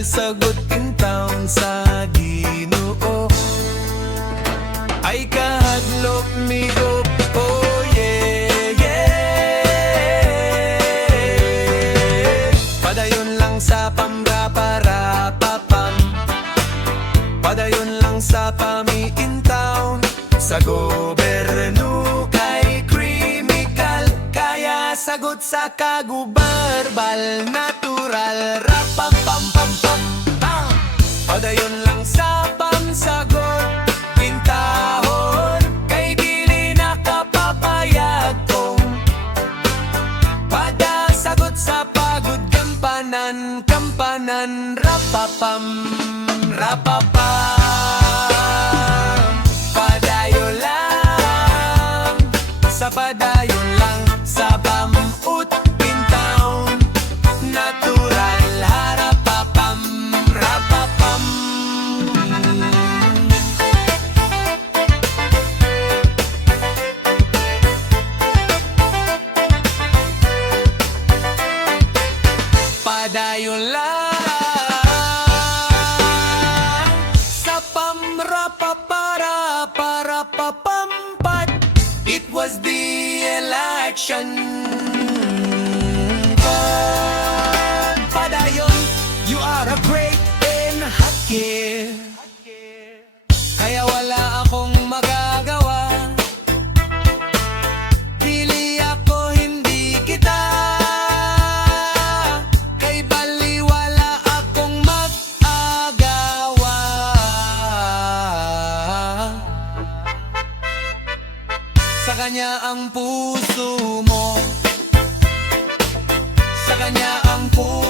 Critical sagot in town sa Ginoo ay kahadlok migo. Oh yeah, yeah. Padayon lang sa pamrapa-rapa-pam, padayon lang sa pami in town, sa goberno kay krimical, kaya sagot sa kagubarbal, natural, rapam-pam-pam-pam, pam. Padayon lang sa pamsagot intahon, kay dili nakapapayag kong padasagot sa pagod kampanan, kampanan, rapapam, rapapam. Padayon lang, sa padayon lang, sa bamut in town, natural, harapapam, rapapam. Padayon lang, sa pamrapa-para-para-papampad. It was the election. Padayon, you are a great and hot kid, kaya wala akong magagawa. Dili ako, hindi kita, kay baliwala akong mag-agawa. Sa kanya ang puso mo, sa kanya ang puso